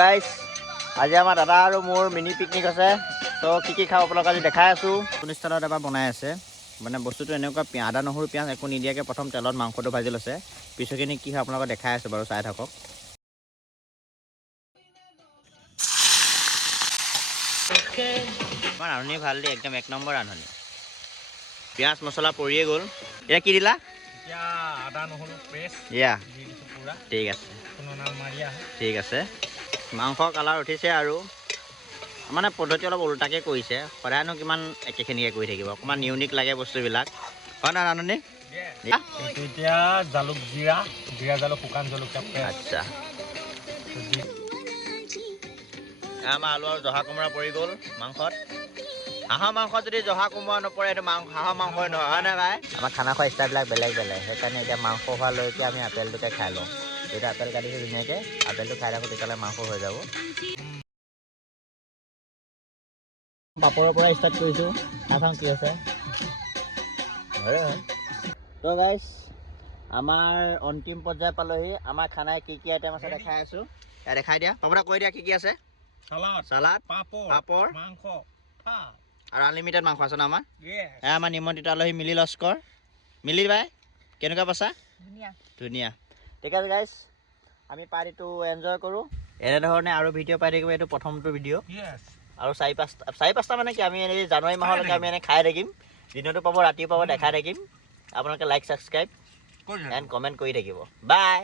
guys আজি আমাৰ দাদা আৰু মোৰ মিনি পিকনিক আছে তো কি খাওঁ আপোনালোক আজি দেখাই আছোঁ অনুষ্ঠানত এবাৰ বনাই আছে মানে বস্তুটো এনেকুৱা আদা নহৰু পিঁয়াজ একো নিদিয়াকৈ প্ৰথম তেলত মাংসটো ভাজি লৈছে পিছৰখিনি কি হয় আপোনালোকক দেখাই আছোঁ বাৰু চাই থাকক আমাৰ ৰান্ধনি ভাল দেই একদম এক নম্বৰ ৰান্ধনি পিঁয়াজ মছলা পৰিয়ে গ'ল এতিয়া কি দিলা এতিয়া আদা নহৰু পেষ্ট ইয়া দি দিছোঁ পুৰা ঠিক আছে মাৰি আহে ঠিক আছে মাংস কালাৰ উঠিছে আৰু মানে পদ্ধতি অলপ উল্টাকৈ কৰিছে সদায়নো কিমান একেখিনিকে কৰি থাকিব অকণমান ইউনিক লাগে বস্তুবিলাক হয় নহয় ৰান্ধনি এইটো এতিয়া জালুক জিৰা জালুক শুকান জলকীয়া আচ্ছা আমাৰ আলু আৰু জহা কোমোৰা পৰি গ'ল মাংসত হাঁহৰ মাংসত যদি জহা কোমোৰা নপৰে এইটো হাঁহৰ মাংসই নহয় হয়নে ভাই আমাৰ খানা খোৱা ষ্টাইলবিলাক বেলেগ বেলেগ সেইকাৰণে এতিয়া মাংস হোৱালৈকে আমি আপেলটোকে খাই লওঁ যেতিয়া আপেল কাটিছোঁ ধুনীয়াকৈ আপেলটো খাই থাকোঁ তেতিয়াহ'লে মাংস হৈ যাব পাপৰৰ পৰা ষ্টাৰ্ট কৰিছোঁ চাওঁ কি আছে তো গাইছ আমাৰ অন্তিম পৰ্যায় পালোহি আমাৰ খানাই কি কি আইটেম আছে দেখাই আছোঁ এয়া দেখাই দিয়া পাপৰা কৈ দিয়া কি কি আছে চালাড পাপৰ মাংস আৰু আনলিমিটেড মাংস আছে ন আমাৰ এয়া আমাৰ নিমন্ত্ৰিত আলহী মিলি লস্কৰ মিলি বাই কেনেকুৱা পাইছা ধুনীয়া ঠিক আছে গাইছ আমি পাৰ্টিটো এনজয় কৰোঁ এনেধৰণে আৰু ভিডিঅ' পাই থাকিব এইটো প্ৰথমটো ভিডিঅ' আৰু চাৰি পাঁচটা মানে কি আমি এনেই জানুৱাৰী মাহলৈকে আমি এনেই খাই থাকিম দিনতো পাব ৰাতিও পাব দেখাই থাকিম আপোনালোকে লাইক ছাবস্ক্ৰাইব এণ্ড কমেণ্ট কৰি থাকিব বাই